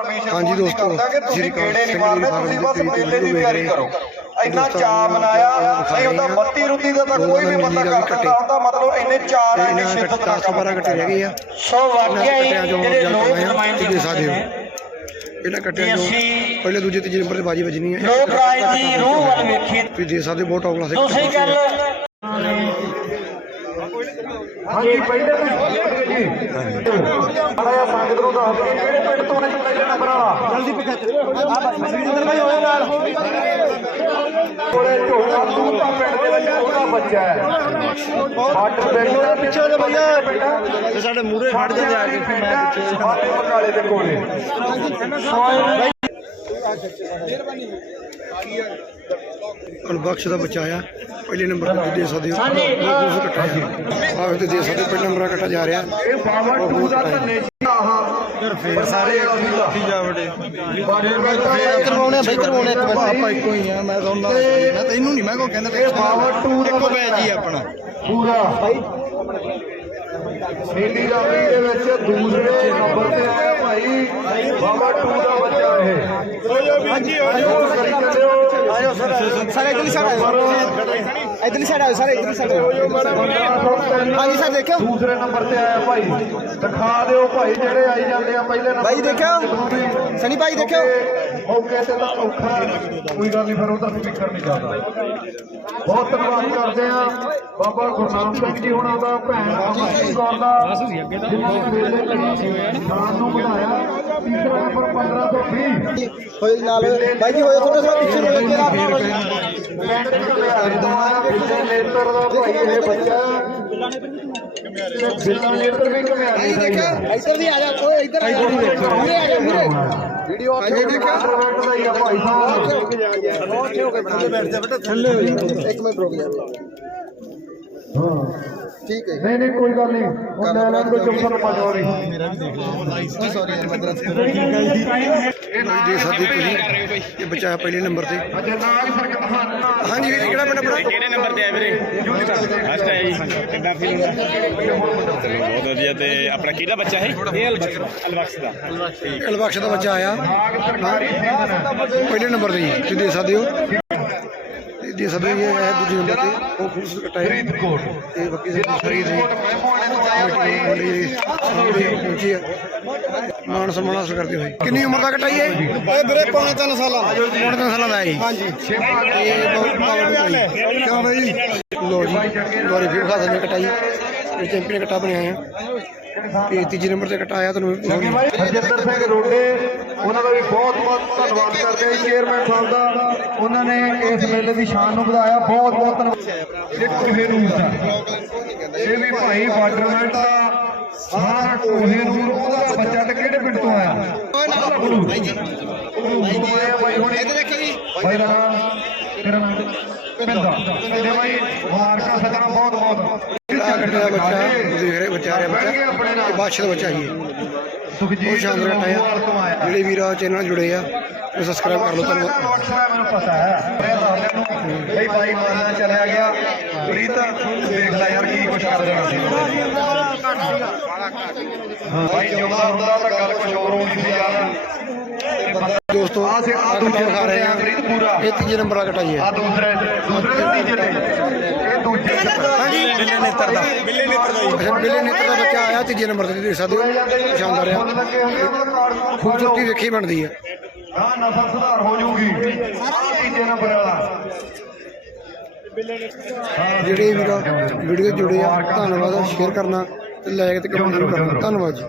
ਪਰਮੇਸ਼ਰ ਹਾਂਜੀ ਬੇਨਤੀ ਦੋਸਤੋ, ਕਰਦਾ ਕਿ ਤੁਸੀਂ ਗੇੜੇ ਨਹੀਂ ਜੀ ਤੁਸੀਂ ਬਸ ਮੇਲੇ ਦੀ ਤਿਆਰੀ ਕਰੋ। ਇੰਨਾ ਚਾਅ ਮਨਾਇਆ ਨਹੀਂ ਹੁੰਦਾ ਰਹੇ ਆ। ਬੱਤੀ ਰੁੱਤੀ ਦਾ ਤਾਂ ਕੋਈ ਵੀ ਬੰਦਾ ਕਰ ਸਕਦਾ ਹੁੰਦਾ ਮਤਲਬ ਇੰਨੇ ਚਾਅ ਨਾਲ ਇੰਨੀ ਸ਼ਿੱਦਤ ਕੱਟੇ ਨਾਲ 10 12 ਕੱਟੇ ਰਹਿ ਗਏ ਆ। ਸੋ ਵਾਕਿਆ ਹੀ ਜਿਹੜੇ ਲੋਕ ਨੁਮਾਇੰਦੇ ਤੁਸੀਂ ਦੇ ਹੁੰਦੇ ਇਹਨਾਂ ਕੱਟਿਆਂ ਅਸੀਂ ਪਹਿਲੇ ਦੂਜੇ ਤੀਜੇ ਨੰਬਰ ਤੇ ਬਾਜੀ ਵੱਜਣੀ ਹੈ ਲੋਕ ਰਾਜ ਦੀ ਰੂਹ ਵੱਲ ਵੇਖੀਏ। ਤੁਸੀਂ ਦੇ ਸਕਦੇ ਬਹੁਤ ਟੌਪ ਕਲਾਸ ਦੂਸਰੀ ਗੱਲ ਹਾਂਜੀ ਪਹਿਲੇ ਤੋਂ ਜੀ। ਆਇਆ ਸੰਗਤ ਨੂੰ ਦੱਸ ਕਿਹੜੇ ਪਿੰਡ ਤੋਂ ਨੇ ਪਹਿਲੇ ਨੰਬਰ ਵਾਲਾ? ਜਲਦੀ ਪਿੱਛੇ ਆ ਬਸ ਸਿੰਦਰ ਭਾਈ ਹੋਏ ਨਾਲ ਕੋਲੇ ਝੋਲਾ ਦੂਤਾ ਪਿੰਡ ਦੇ ਵਿੱਚ ਉਹਦਾ ਬੱਚਾ ਹੈ। ਬਾਟ ਪਿੰਡ ਦੇ ਪਿੱਛੇ ਦੇ ਭਈਆ। ਤੇ ਸਾਡੇ ਮੂਰੇ ਖੜ ਜਾਂਦੇ ਆ ਕੇ ਬਾਟੇ ਬਕਾਲੇ ਦੇ ਕੋਲੇ। ਅਨਬਖਸ਼ ਦਾ ਬੱਚਾ ਆ ਪਹਿਲੇ ਨੰਬਰ ਤੇ ਦੇ ਸਕਦੇ ਹੋ। ਬਹੁਤ ਬਹੁਤ ਕੱਟਾ ਆ ਆਹ ਤੇ ਦੇ ਸਕਦੇ ਪਹਿਲੇ ਨੰਬਰ ਕੱਟਾ ਜਾ ਰਿਹਾ। ਇਹ ਪਾਵਰ 2 ਦਾ ਧੰਨੇ ਆਹ। ਫੇਰ ਸਾਰੇ ਉੱਠੀ ਜਾ ਵੜੇ। ਕਰਵਾਉਣੇ ਬਈ ਕਰਵਾਉਣੇ ਇੱਕ ਵਾਰ ਆਪਾਂ ਇੱਕੋ ਹੀ ਆ ਮੈਂ ਤੁਹਾਨੂੰ ਦੱਸਦਾ ਤੈਨੂੰ ਨਹੀਂ ਮੈਂ ਕੋ ਕਹਿੰਦਾ ਇਹ ਪਾਵਰ 2 ਦਾ ਇੱਕੋ ਬੈਚ ਹੀ ਆਪਣਾ। ਪੂਰਾ। ਨੀਲੀ ਰਾਵੀ ਦੇ ਵਿੱਚ ਦੂਸਰੇ ਨੰਬਰ ਤੇ ਆਇਆ ਭਾਈ। ਬਾਬਾ 2 ਦਾ ਬੱਚਾ ਇਹ। ਹਾਂਜੀ ਆਇਓ ਸਰ। ਸਾਰੇ ਇਧਰਲੀ ਸਾਈਡ ਆਓ ਇਧਰਲੀ ਸਾਈਡ ਆਓ ਸਾਰੇ ਇਧਰਲੀ ਸਾਈਡ ਹਾਂਜੀ ਸਰ ਦੇਖਿਓ। ਦੂਸਰੇ ਨੰਬਰ ਤੇ ਆਇਆ ਭਾਈ। ਦਿਖਾ ਦਿਓ ਭਾਈ ਜਿਹੜੇ ਆਈ ਜਾਂਦੇ ਆ ਪਹਿਲੇ ਨੰਬਰ ਭਾਈ ਦੇਖਿਓ? ਸਨੀ ਭਾਈ ਦੇਖਿਓ? ਮੌਕੇ ਤੇ ਤਾਂ ਔਖਾ ਕੋਈ ਗੱਲ ਨਹੀਂ ਫਿਰ ਉਹਦਾ ਫਿਕਰ ਨਹੀਂ ਕਰਦਾ। ਬਹੁਤ ਧੰਨਵਾਦ ਕਰਦੇ ਆ ਬਾਬਾ ਗੁਰਨਾਮ ਸਿੰਘ ਜੀ ਹੁਣਾਂ ਦਾ ਭੈਣ ਸਿੰਘ ਕੌਰ ਦਾ ਜਿਨ੍ਹਾਂ ਨੇ ਸ਼ਾਨ ਨੂੰ ਵਧਾਇਆ ਤੀਸਰਾ ਨੰਬਰ 1520 ਹੋਏ ਨਾਲ। ਭਾਈ ਜੀ ਹੋਏ ਥੋੜਾ ਥੋੜਾ ਪਿੱਛੇ ਨੂੰ ਲੱਗੇ ਰਾਤ ਨਾਲ। ਬਿੱਲੇ ਨੇਤਰ ਦਾ ਭਾਈ ਇਹ ਬੱਚਾ ਬਿੱਲਾ ਨੇਤਰ ਵੀ ਕਮਿਆਰੀ ਦਾ ਹੀ। ਆ ਇੱਧਰ ਦੀ ਆ ਜਾ ਓਏ ਇੱਧਰ ਆ ਜਾ ਮੂਰੇ ਆ ਜਾ ਮੂਰੇ ਵੀਡੀਓ ਭਾਈ ਦੇਖਿਆ ਦਾ ਹੀ ਆ ਭਾਈ ਸਾਹਿਬ ਇੱਕ ਮਿੰਟ ਰੁਕ ਜਾ ਠੀਕ ਹੈ ਨਹੀਂ ਨਹੀਂ ਕੋਈ ਗੱਲ ਨਹੀਂ। ਹੁਣ ਮੈਂ ਇਹਨਾਂ ਨੂੰ ਕੋਈ ਚੁੱਪ ਪਾ ਜਾ ਰਹੀ। ਸੌਰੀ ਯਾਰ ਮੈਂ ਤੇਰਾ ਤੁਸੀਂ ਦੇ ਸਕਦੇ ਹੋ ਤੁਸੀਂ ਇਹ ਬੱਚਾ ਪਹਿਲੇ ਨੰਬਰ ਤੇ। ਅਜੇ ਨਾਗ ਸਰਕਾਰ ਹਾਂ ਹਾਂਜੀ ਵੀਰ ਕਿਹੜਾ ਪਿੰਡ ਆਪਣਾ? ਕਿਹੜੇ ਨੰਬਰ ਤੇ ਆਏ ਵੀਰੇ? ਫਸਟ ਜੀ। ਕਿੱਦਾਂ ਫੀਲ ਹੁੰਦਾ? ਬਹੁਤ ਵਧੀਆ ਤੇ ਆਪਣਾ ਕਿਹਦਾ ਬੱਚਾ ਹੈ? ਇਹ ਅਲਬਖਸ਼ ਅਲਬਖਸ਼ ਦਾ। ਅਲਬਖਸ਼ ਦਾ ਬੱਚਾ ਆਇਆ। ਪਹਿਲੇ ਨੰਬਰ ਤੇ ਜੀ ਤੁਸੀਂ ਦੇ ਸਕਦੇ ਹੋ। ਇਹ ਦੇ ਸਕਦੇ ਹੋ ਇਹ ਹੈ ਦੂਜੇ ਨੰਬਰ ਤੇ। ਉਹ ਖੂਬਸੂਰਤ ਕੱਟਾ ਹੈ ਫਰੀਦਕੋਟ। ਤੇ ਬਾਕੀ ਸਾਰੇ ਸਾਰੀ ਦੇ ਮਹਿਮਾਨੇ ਤੋਂ ਆਇਆ ਭਾਈ। ਸਾਹਮਣੇ ਪਹੁੰਚੀ ਆ ਮਾਨ ਸਨਮਾਨ ਹਾਸਲ ਕਰਦੇ ਹੋਏ ਕਿੰਨੀ ਉਮਰ ਦਾ ਕਟਾਈ ਹੈ? ਓਏ ਵੀਰੇ ਪੌਣੇ 3 ਸਾਲਾਂ ਦਾ। ਪੌਣੇ ਤਿੰਨ ਸਾਲਾਂ ਦਾ ਹੈ ਜੀ। ਹਾਂਜੀ। ਇਹ ਬਹੁਤ ਪਾਵਰ ਹੈ। ਕਿਉਂ ਬਈ ਲੋ ਜੀ ਦੁਆਰੇ ਫਿਰ ਖਾ ਦਿੰਦੇ ਕਟਾਈ। ਇਹ ਚੈਂਪੀਅਨ ਕਟਾ ਬਣਿਆ ਆ ਇਹ ਤੀਜੇ ਨੰਬਰ ਤੇ ਕਟਾ ਆਇਆ ਤੁਹਾਨੂੰ। ਹਰਜਿੰਦਰ ਸਿੰਘ ਰੋਡੇ ਉਹਨਾਂ ਦਾ ਵੀ ਬਹੁਤ ਬਹੁਤ ਧੰਨਵਾਦ ਕਰਦੇ ਹਾਂ ਚੇਅਰਮੈਨ ਸਾਹਿਬ ਦਾ। ਉਹਨਾਂ ਨੇ ਇਸ ਮੇਲੇ ਦੀ ਸ਼ਾਨ ਨੂੰ ਵਧਾਇਆ। ਬਹੁਤ ਬਹੁਤ ਧੰਨਵਾਦ। ਇੱਕ ਕੋਹੇਨੂਰ ਦਾ ਇਹ ਵੀ ਭਾਈ ਬਾਰਡਰਮੈਂਟ ਦਾ ਸਾਰਾ ਕੋਹੇਨੂਰ ਉਹਦਾ ਬੱਚਾ ਤੇ ਕਿਹੜੇ ਪਿੰਡ ਤੋਂ ਆਇਆ? ਭਾਈ ਜੀ ਭਾਈ ਹੁਣ ਇੱਧਰ ਦੇਖੋ ਜੀ। ਭਾਈ ਰਾਮ ਕਿਰਨ ਪਿੰਦਾ। ਤੇ ਭਾਈ ਮੁਬਾਰਕਾਂ ਸੱਜਣਾ ਬਹੁਤ ਬਹੁਤ। ਆ ਕੱਟੇ ਦਾ ਬੱਚਾ ਤੁਸੀਂ ਦੇਖ ਰਹੇ ਬੱਚਾ। ਆ ਰਿਹਾ ਬੱਚਾ ਇਹ ਬਾਦਸ਼ਾਹ ਦਾ ਬੱਚਾ ਜੀ ਇਹ। ਬਹੁਤ ਸੁਖਜੀਤ ਸ਼ਾਨਦਾਰ ਕੱਟਾ ਆ ਜਿਹੜੇ ਵੀਰ ਆ ਚੈਨਲ ਨਾਲ ਜੁੜੇ ਆ ਉਹ ਸਬਸਕ੍ਰਾਈਬ ਕਰ ਲਓ WhatsApp ਮੈਨੂੰ ਪਤਾ ਹੈ। ਬਈ ਭਾਈ ਮਾਨਾ ਚਲਿਆ ਗਿਆ। ਪ੍ਰੀਤ ਦੇਖ ਲੈ ਯਾਰ ਕੀ ਕੁਛ ਕਰ ਦੇਣਾ ਸੀ। ਹਾਂ। ਭਾਈ ਜਿਉਂਦਾ ਹੁੰਦਾ ਤਾਂ ਗੱਲ ਕੁਛ ਹੋਰ ਹੋਣੀ ਸੀ ਯਾਰ। ਦੋਸਤੋ ਆ ਸੇ ਆ ਦੂਜੇ ਖਾ ਰਹੇ ਆ। ਪ੍ਰੀਤ ਪੂਰਾ। ਇਹ ਤੀਜੇ ਨੰਬਰ ਦਾ ਕਟਾਈ ਆ ਹੈ। ਦੂਸਰੇ ਦੂਸਰੇ ਤੇ ਤੀਜੇ ਨੇ ਇਹ ਦੂਜੇ ਬਿੱਲੇ ਨੇਤਰ ਦਾ ਬਿੱਲੇ ਨੇਤਰ ਦਾ ਅੱਛਾ ਬਿੱਲੇ ਨੇਤਰ ਦਾ ਬੱਚਾ ਆਇਆ? ਤੀਜੇ ਨੰਬਰ ਤੇ ਦੇਖ ਸਕਦੇ ਹੋ ਸ਼ਾਨਦਾਰ ਆ ਫੁੱਲ ਲੱਗੇ ਹੁੰਦੇ ਉਹਨਾਂ ਦਾ ਕਾਰਡ ਖੂਬਸੂਰਤੀ ਵੇਖੀ ਬਣਦੀ ਆ। ਹਾਂ ਨਸਲ ਸੁਧਾਰ ਹੋ ਜਾਊਗੀ। ਆ ਤੀਜੇ ਨੰਬਰ ਵਾਲਾ। ਜਿਹੜੇ ਵੀਰ ਵੀਡੀਓ ਜੁੜੇ ਆ ਧੰਨਵਾਦ ਸ਼ੇਅਰ ਕਰਨਾ ਤੇ ਲਾਇਕ ਤੇ ਕਮੈਂਟ ਕਰਨਾ। ਧੰਨਵਾਦ ਜੀ।